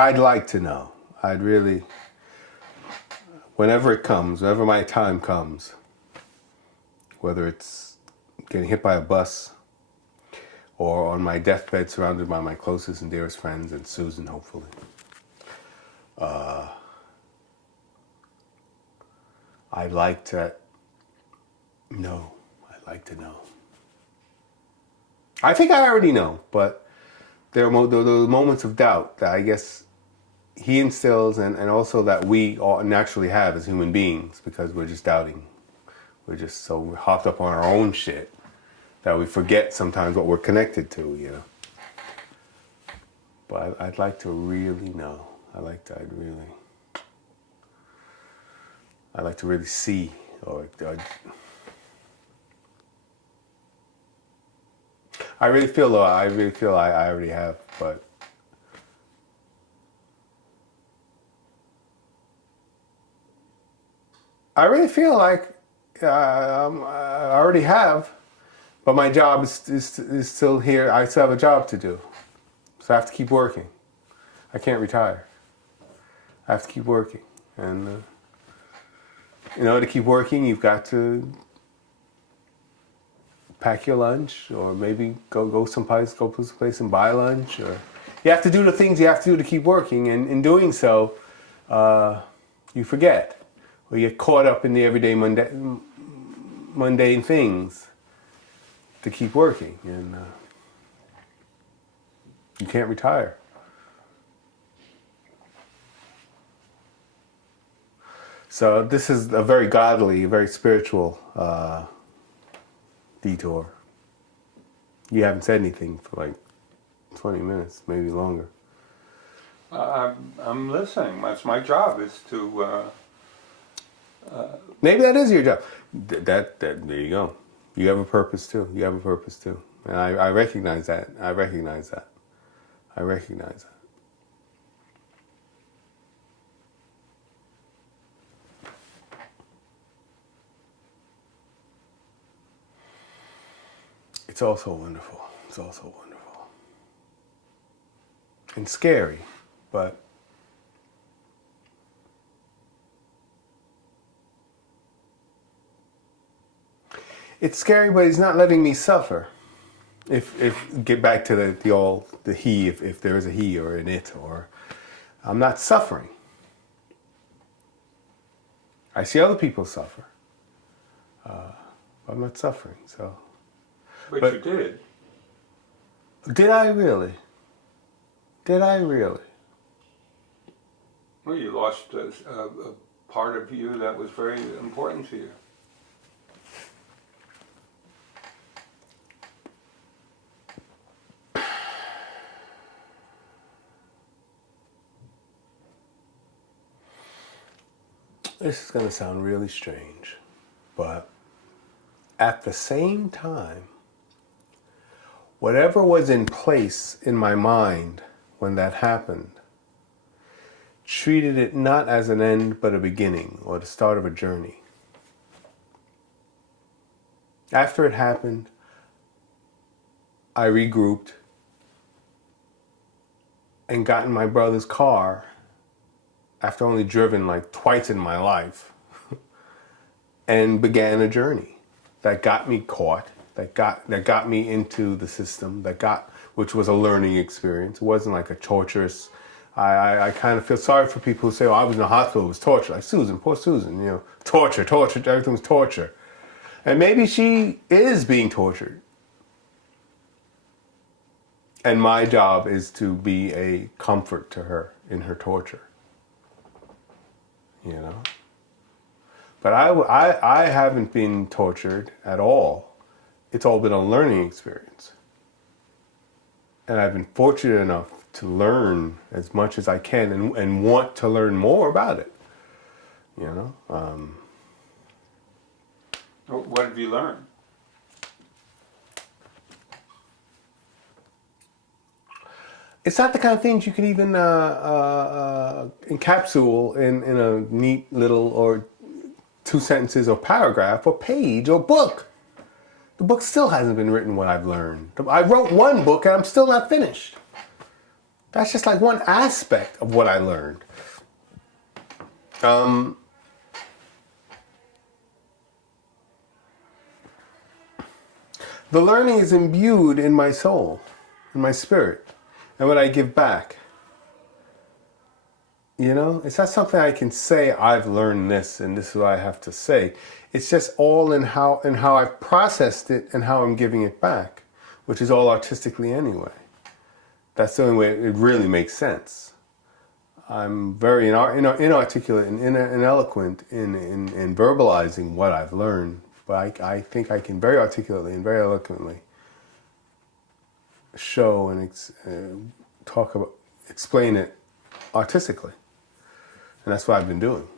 I'd like to know. I'd really, whenever it comes, whenever my time comes, whether it's getting hit by a bus or on my deathbed surrounded by my closest and dearest friends and Susan, hopefully. I'd like to know. I'd like to know. I think I already know, but there are those moments of doubt that I guess he instills and also that we all naturally have as human beings because we're just doubting. We're just so hopped up on our own shit that we forget sometimes what we're connected to, you know. But I'd like to really know. I'd like to really see, I really feel I already have, but I really feel like I already have, but my job is still here. I still have a job to do, so I have to keep working. I can't retire. I have to keep working, and in order to keep working, you've got to pack your lunch, or maybe go someplace and buy lunch, or you have to do the things you have to do to keep working, and in doing so, you forget, or you get caught up in the everyday mundane things to keep working, and you can't retire. So this is a very godly, very spiritual detour. You haven't said anything for like 20 minutes, maybe longer. I'm listening. That's my job, is to... Maybe that is your job. That there you go. You have a purpose too. And I recognize that. I recognize that. It's also wonderful. And scary, but it's scary, but he's not letting me suffer. If get back to the he, if there is a he or an it, or I'm not suffering. I see other people suffer, but I'm not suffering. So. But you did. Did I really? Well, you lost a part of you that was very important to you. This is going to sound really strange, but at the same time, whatever was in place in my mind when that happened, treated it not as an end but a beginning or the start of a journey. After it happened, I regrouped and got in my brother's car after only driven like twice in my life and began a journey that got me caught, that got me into the system, which was a learning experience. It wasn't like a torturous. I kind of feel sorry for people who say, "Oh, I was in the hospital, it was torture." Like Susan, poor Susan, you know, torture, everything was torture. And maybe she is being tortured. And my job is to be a comfort to her in her torture. You know? But I haven't been tortured at all. It's all been a learning experience. And I've been fortunate enough to learn as much as I can and want to learn more about it. You know? What have you learned? It's not the kind of things you can even encapsulate in a neat little or 2 sentences or paragraph or page or book. The book still hasn't been written what I've learned. I wrote one book and I'm still not finished. That's just like one aspect of what I learned. The learning is imbued in my soul, in my spirit, and what I give back. You know, it's not something I can say, I've learned this and this is what I have to say. It's just all in how I've processed it and how I'm giving it back, which is all artistically anyway. That's the only way it really makes sense. I'm very inarticulate and ineloquent in verbalizing what I've learned, but I think I can very articulately and very eloquently show and explain it artistically. And that's what I've been doing.